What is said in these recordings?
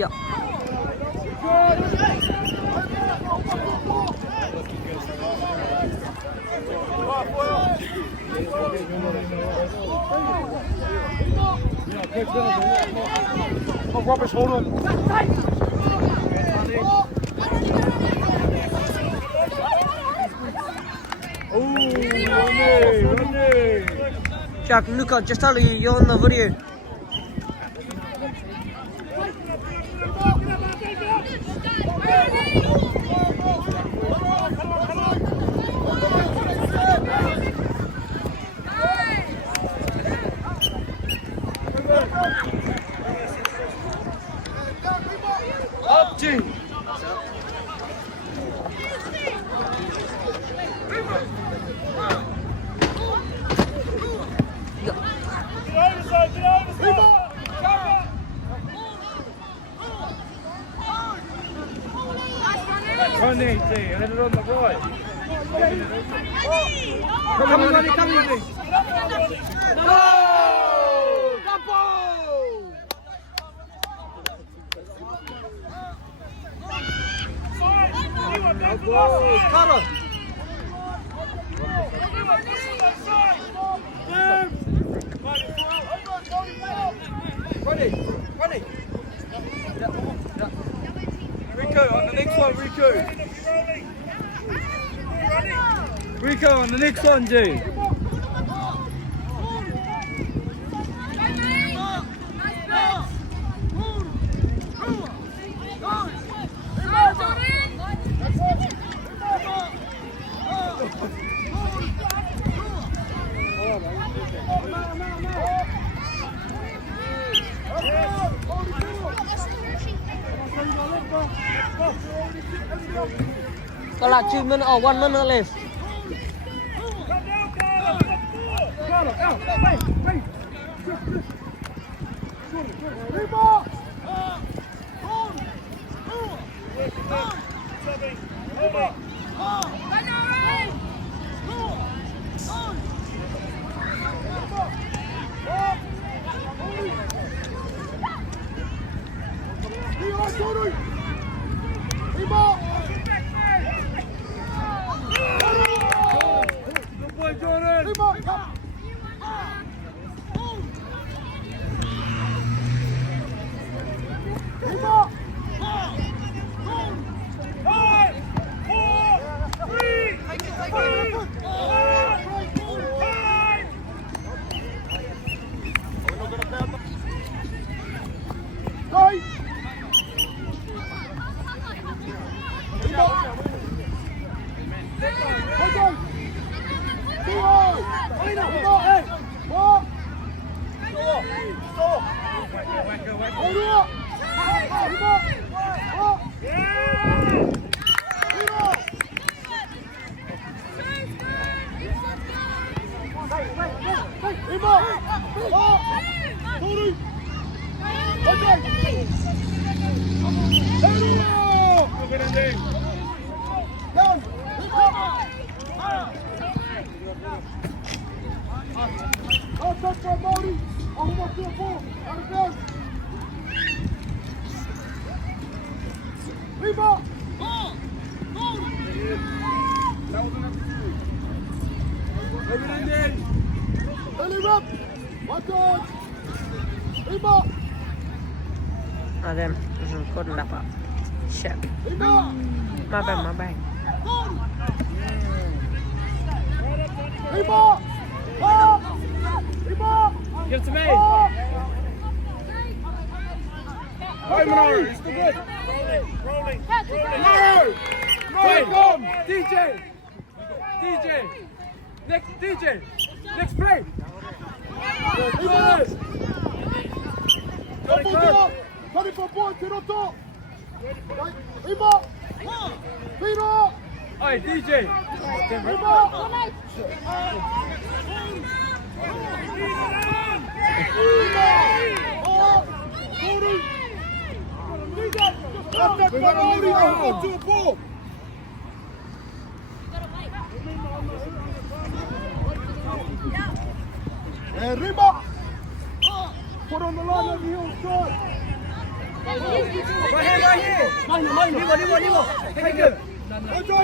Yeah. Oh, rubbish, hold on. Jack, look out, just tell you, you're on the video. Up, G. Run in, G, and then on the right. Come on, Ronnie, come on, No! Carlos! Ready! Rico, on the next one, Rico! Rico, on the next one, G! Got like 2 minutes or 1 minute left. Ah, damn, couldn't lap up. Shit. My bad. Give it to me. Hey, Monaro, it's still good. Rolling. Monaro! Come, DJ. Next play. Coming for ball, Tiroto. Pino. Hey, DJ. Rima! Put on the line of the hill shot! Right here. Mine. Nivo. Thank you. Nivo.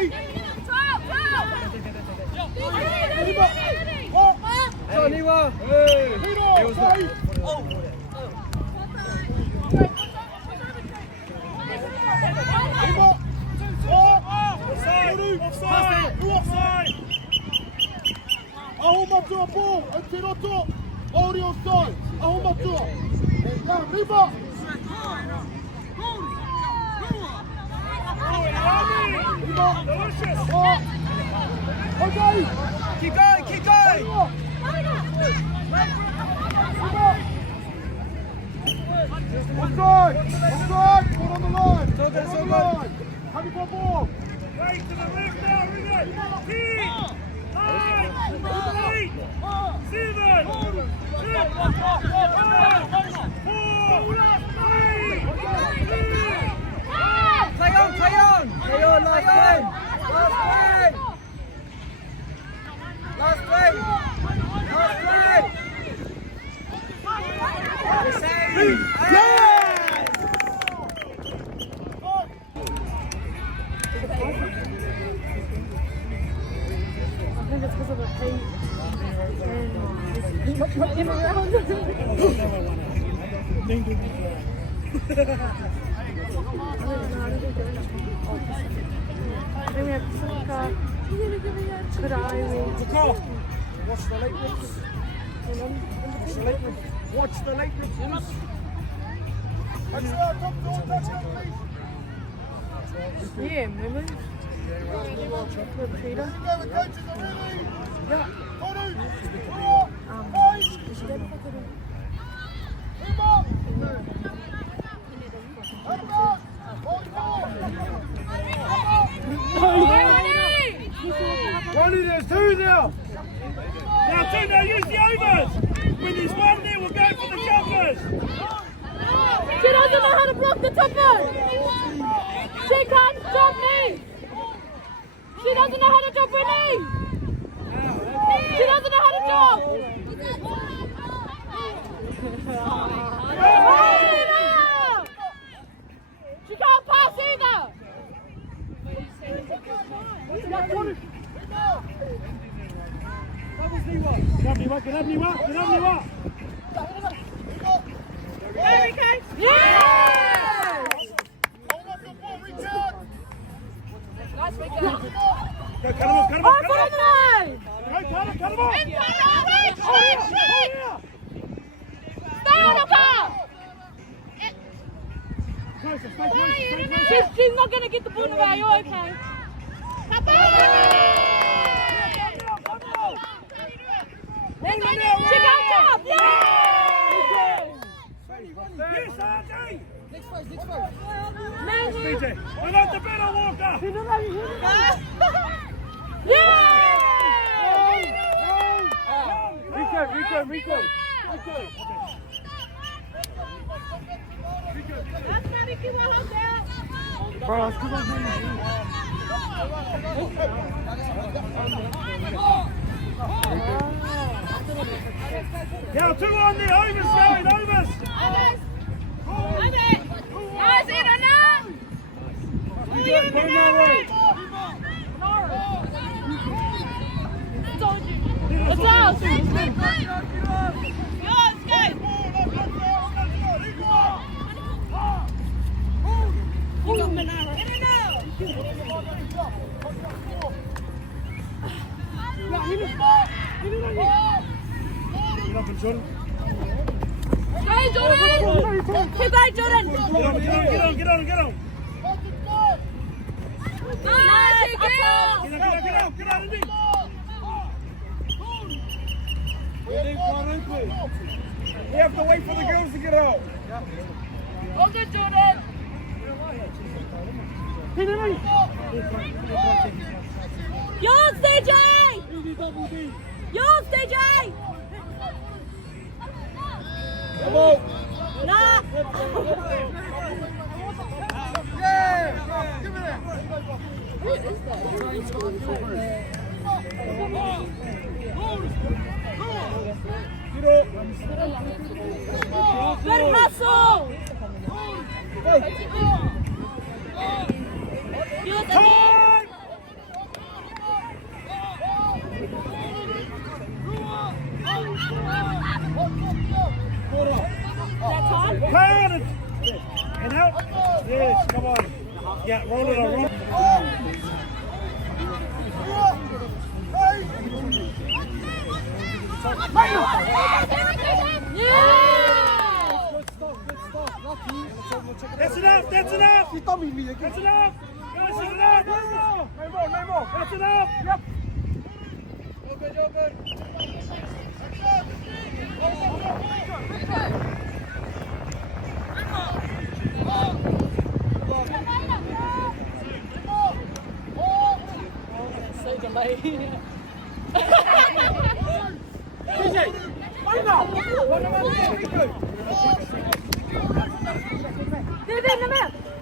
Offside! Aho Matua ball, Aotearoa, Māori offside. Aho Matua. Now, Riva. Okay. Keep going. Offside. Put on the line. Honey ball. Right to the left now, Riga! 10, 9, 8, 7, 6, 5, 4, 3, 2, Play on. Last play. Watch the late reference. Yeah, maybe. Peter. There's two now. now use the overs! When there's one there, we'll go for the jumpers! She doesn't know how to block the topper! She can't jump me! She doesn't know how to jump with me! She doesn't know how to jump! She can't pass either! Get up, Niwa! Yeah! Nice weekend. Go, cut him off! Oh, Go, cut him off! Stay on the car! She's not going to get the ball away, you're okay. She can't jump! Yeah! Yes, Archie! Next phase. BJ, I got the better Walker! Yeah! Rico. Yeah, two on the overs going, overs! Nice, in or not? What's up? Yours, guys! You got banana. In and out! Get up and Jordan. Hey, Jordan! His eye, Jordan! Get on! Nice, Get out, Indy! We have to wait for the girls to get out. Hold it, Jordan! Yours, DJ! Yours, DJ! Come on. Nah! Give me that. Good hustle! Time! Plan it! And out? Yes, come on. Yeah, roll it on, roll it. That's enough, that's enough! He told me again. That's enough! Guys, that's enough! No more. That's enough! Yep. So delayed. DJ, why not?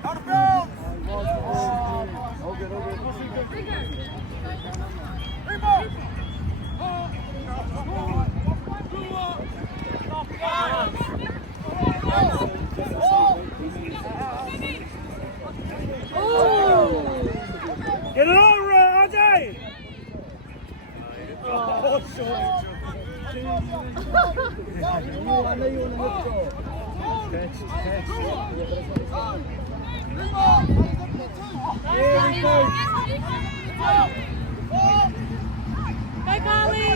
Out of bounds. Get it over, RJ! Oh, short. Hey, Golly!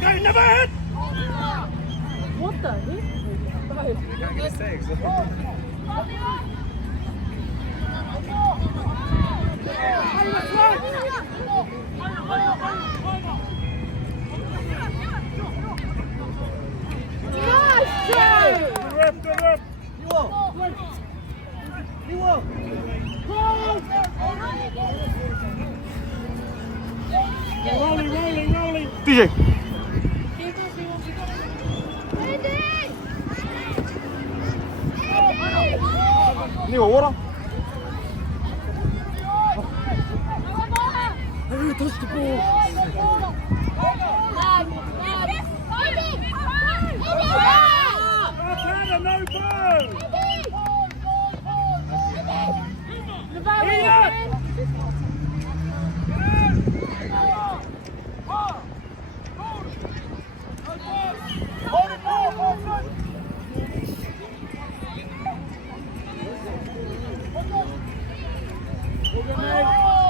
Go, never hit! What the heck? Nice try! Good rep, good rep. Rolling, rolling, rolling. DJ. Need water? I touched the ball. Aotearoa, no ball.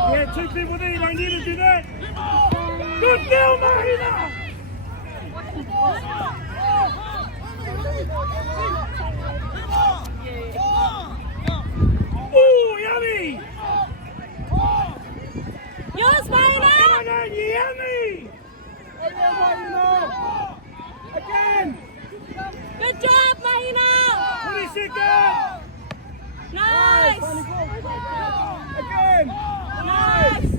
We had two people there, you don't need to do that. Good deal, Mahina! Ooh, yummy! Yours, Mahina! Come on, yummy! Again! Good job, Mahina! 20 seconds! Nice! Again! Nice!